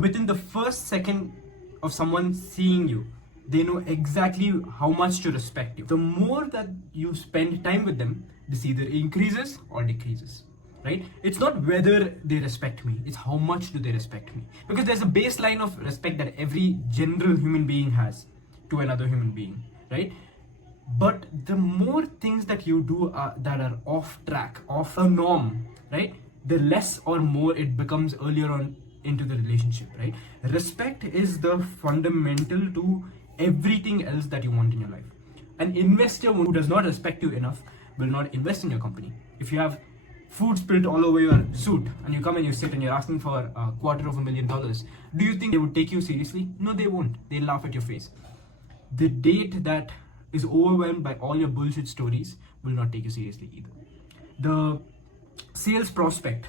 Within the first second of someone seeing you, they know exactly how much to respect you. The more that you spend time with them, this either increases or decreases. Right? It's not whether they respect me, it's how much do they respect me. Because there's a baseline of respect that every general human being has to another human being, right? But the more things that you do that are off track, off a norm, right? The less or more it becomes earlier on into the relationship, right? Respect is the fundamental to everything else that you want in your life. An investor who does not respect you enough will not invest in your company. If you have food spilled all over your suit and you come and you sit and you're asking for $250,000, do you think they would take you seriously? No, they won't. They'll laugh at your face. The date that is overwhelmed by all your bullshit stories will not take you seriously either. The sales prospect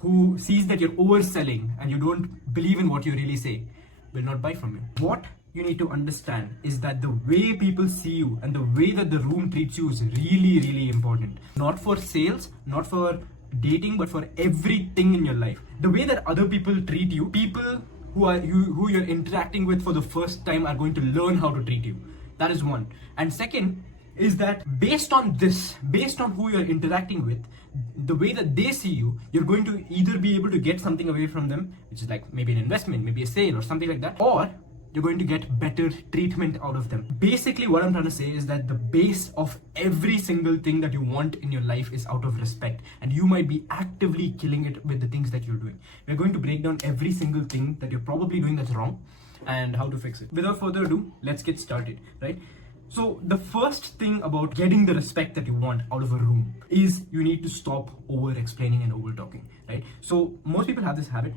who sees that you're overselling and you don't believe in what you really say will not buy from you. What you need to understand is that the way people see you and the way that the room treats you is really, really important. Not for sales, not for dating, but for everything in your life. The way that other people treat you, people who you're interacting with for the first time are going to learn how to treat you. That is one. And second is that based on who you're interacting with, the way that they see you, you're going to either be able to get something away from them, which is like maybe an investment, maybe a sale or something like that, or you're going to get better treatment out of them. Basically, what I'm trying to say is that the base of every single thing that you want in your life is out of respect, and you might be actively killing it with the things that you're doing. We're going to break down every single thing that you're probably doing that's wrong and how to fix it. Without further ado, let's get started, right? So the first thing about getting the respect that you want out of a room is you need to stop over explaining and over talking, right? So most people have this habit.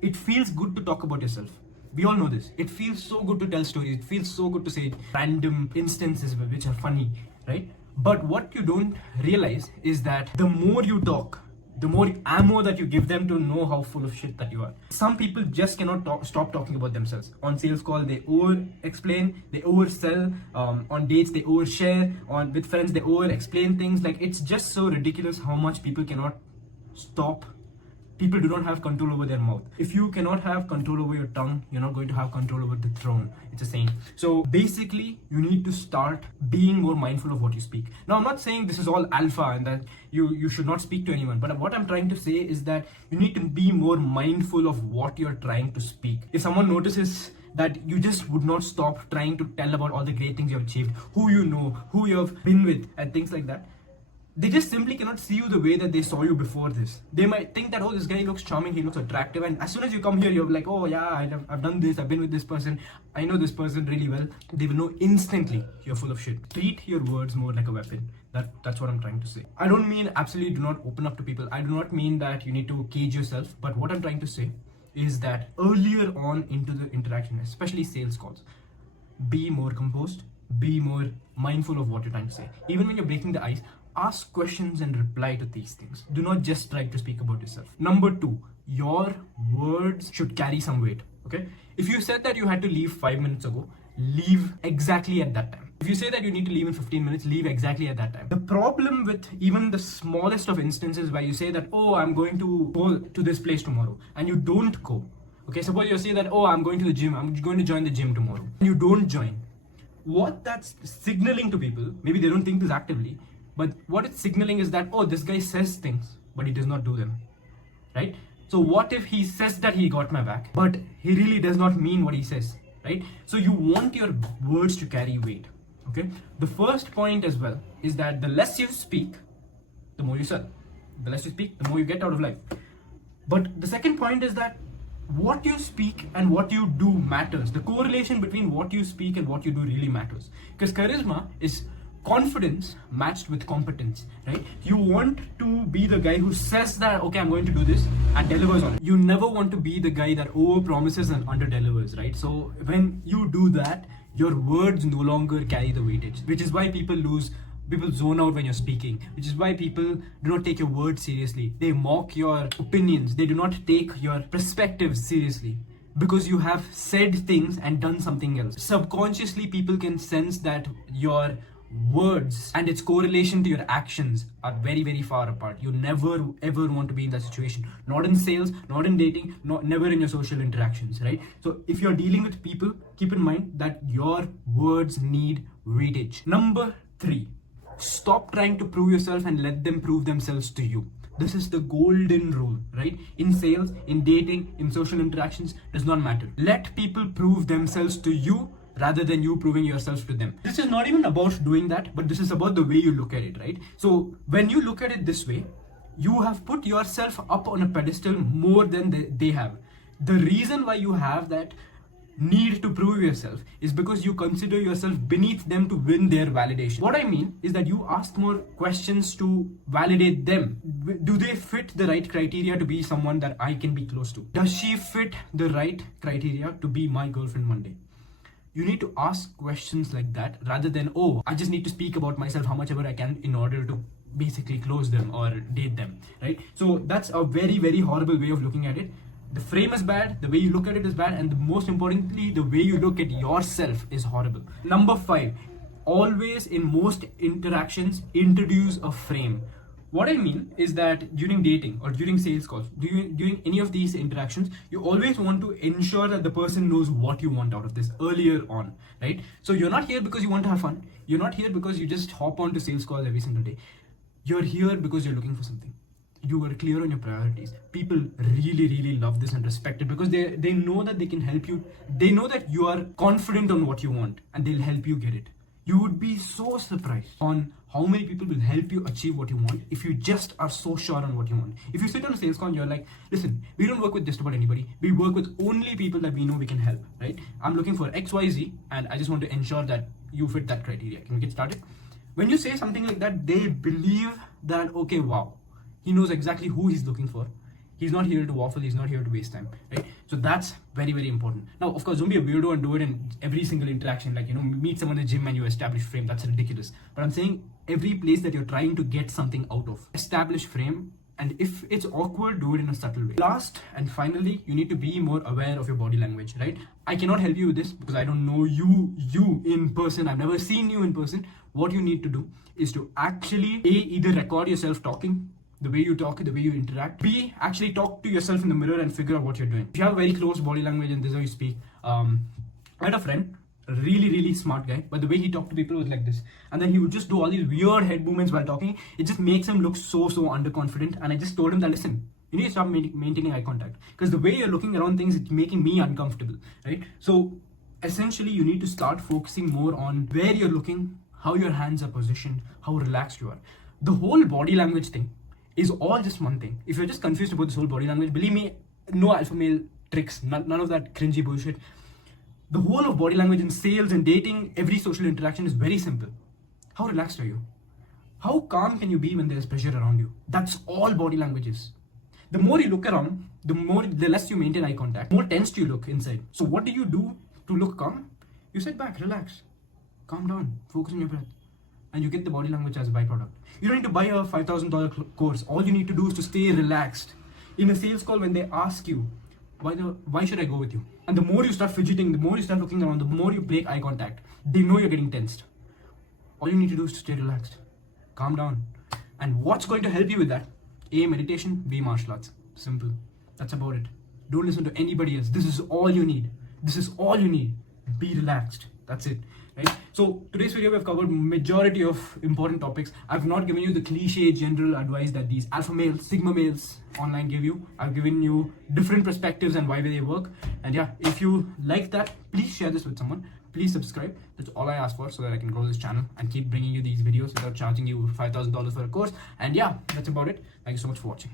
It feels good to talk about yourself. We all know this. It feels so good to tell stories. It feels so good to say random instances which are funny, right? But what you don't realize is that the more you talk, the more ammo that you give them to know how full of shit that you are. Some people just cannot stop talking about themselves. On sales call, they over-explain, they oversell. On dates, they overshare. With friends, they over-explain things. Like, it's just so ridiculous how much people cannot stop. People do not have control over their mouth. If you cannot have control over your tongue, you're not going to have control over the throne. It's a saying. So basically, you need to start being more mindful of what you speak. Now, I'm not saying this is all alpha and that you should not speak to anyone. But what I'm trying to say is that you need to be more mindful of what you're trying to speak. If someone notices that you just would not stop trying to tell about all the great things you've achieved, who you know, who you've been with, and things like that, they just simply cannot see you the way that they saw you before this. They might think that, oh, this guy looks charming, he looks attractive, and as soon as you come here, you're like, oh yeah, I've done this, I've been with this person, I know this person really well. They will know instantly you're full of shit. Treat your words more like a weapon. That's what I'm trying to say. I don't mean absolutely do not open up to people. I do not mean that you need to cage yourself, but what I'm trying to say is that earlier on into the interaction, especially sales calls, be more composed, be more mindful of what you're trying to say. Even when you're breaking the ice, ask questions and reply to these things. Do not just try to speak about yourself. Number 2, your words should carry some weight, okay? If you said that you had to leave 5 minutes ago, leave exactly at that time. If you say that you need to leave in 15 minutes, leave exactly at that time. The problem with even the smallest of instances where you say that, oh, I'm going to go to this place tomorrow, and you don't go. Okay, suppose you say that, oh, I'm going to the gym, I'm going to join the gym tomorrow, and you don't join. What that's signaling to people, maybe they don't think this actively, but what it's signaling is that, oh, this guy says things, but he does not do them, right? So what if he says that he got my back, but he really does not mean what he says, right? So you want your words to carry weight, okay? The first point as well is that the less you speak, the more you sell. The less you speak, the more you get out of life. But the second point is that what you speak and what you do matters. The correlation between what you speak and what you do really matters. Because charisma is confidence matched with competence, right? You want to be the guy who says that, okay, I'm going to do this and delivers on it. You never want to be the guy that over promises and under delivers, right? So when you do that, your words no longer carry the weightage, which is why people zone out when you're speaking, which is why people do not take your words seriously. They mock your opinions. They do not take your perspectives seriously. Because you have said things and done something else. Subconsciously, people can sense that your words and its correlation to your actions are very, very far apart. You never ever want to be in that situation. Not in sales, not in dating, never in your social interactions, right? So if you're dealing with people, keep in mind that your words need weightage. Number 3, stop trying to prove yourself and let them prove themselves to you. This is the golden rule, right? In sales, in dating, in social interactions, does not matter. Let people prove themselves to you rather than you proving yourself to them. This is not even about doing that, but this is about the way you look at it, right? So when you look at it this way, you have put yourself up on a pedestal more than they have. The reason why you have that need to prove yourself is because you consider yourself beneath them to win their validation. What I mean is that you ask more questions to validate them. Do they fit the right criteria to be someone that I can be close to? Does she fit the right criteria to be my girlfriend one day? You need to ask questions like that rather than, oh, I just need to speak about myself how much ever I can in order to basically close them or date them, right? So that's a very, very horrible way of looking at it. The frame is bad, the way you look at it is bad, and most importantly, the way you look at yourself is horrible. Number 5, always in most interactions, introduce a frame. What I mean is that during dating or during sales calls, during any of these interactions, you always want to ensure that the person knows what you want out of this earlier on, right? So you're not here because you want to have fun. You're not here because you just hop on to sales calls every single day. You're here because you're looking for something. You are clear on your priorities. People really, really love this and respect it because they know that they can help you. They know that you are confident on what you want and they'll help you get it. You would be so surprised on how many people will help you achieve what you want if you just are so sure on what you want. If you sit on a sales call and you're like, listen, we don't work with just about anybody. We work with only people that we know we can help, right? I'm looking for XYZ and I just want to ensure that you fit that criteria. Can we get started? When you say something like that, they believe that, okay, wow, he knows exactly who he's looking for. He's not here to waffle, he's not here to waste time, right? So that's very, very important. Now, of course, don't be a weirdo and do it in every single interaction. Like, meet someone in the gym and you establish frame. That's ridiculous. But I'm saying every place that you're trying to get something out of, establish frame. And if it's awkward, do it in a subtle way. Last and finally, you need to be more aware of your body language, right? I cannot help you with this because I don't know you in person. I've never seen you in person. What you need to do is to actually either record yourself talking, the way you talk, the way you interact. B, actually talk to yourself in the mirror and figure out what you're doing. If you have a very close body language and this is how you speak, I had a friend, a really, really smart guy, but the way he talked to people was like this. And then he would just do all these weird head movements while talking. It just makes him look so underconfident. And I just told him that, listen, you need to stop maintaining eye contact because the way you're looking around things, it's making me uncomfortable, right? So essentially, you need to start focusing more on where you're looking, how your hands are positioned, how relaxed you are. The whole body language thing is all just one thing. If you're just confused about this whole body language, believe me, no alpha male tricks, none of that cringy bullshit. The whole of body language in sales and dating, every social interaction is very simple. How relaxed are you? How calm can you be when there's pressure around you? That's all body language is. The more you look around, the less you maintain eye contact, more tensed you look inside. So what do you do to look calm? You sit back, relax, calm down, focus on your breath. And you get the body language as a byproduct. You don't need to buy a $5,000 course. All you need to do is to stay relaxed. In a sales call, when they ask you, why should I go with you? And the more you start fidgeting, the more you start looking around, the more you break eye contact, they know you're getting tensed. All you need to do is to stay relaxed, calm down. And what's going to help you with that? A, meditation, B, martial arts. Simple. That's about it. Don't listen to anybody else. This is all you need. This is all you need. Be relaxed. That's it. Right? So today's video, we've covered majority of important topics. I've not given you the cliche general advice that these alpha males, sigma males online give you. I've given you different perspectives and why they work. And yeah, if you like that, please share this with someone. Please subscribe. That's all I ask for so that I can grow this channel and keep bringing you these videos without charging you $5,000 for a course. And yeah, that's about it. Thank you so much for watching.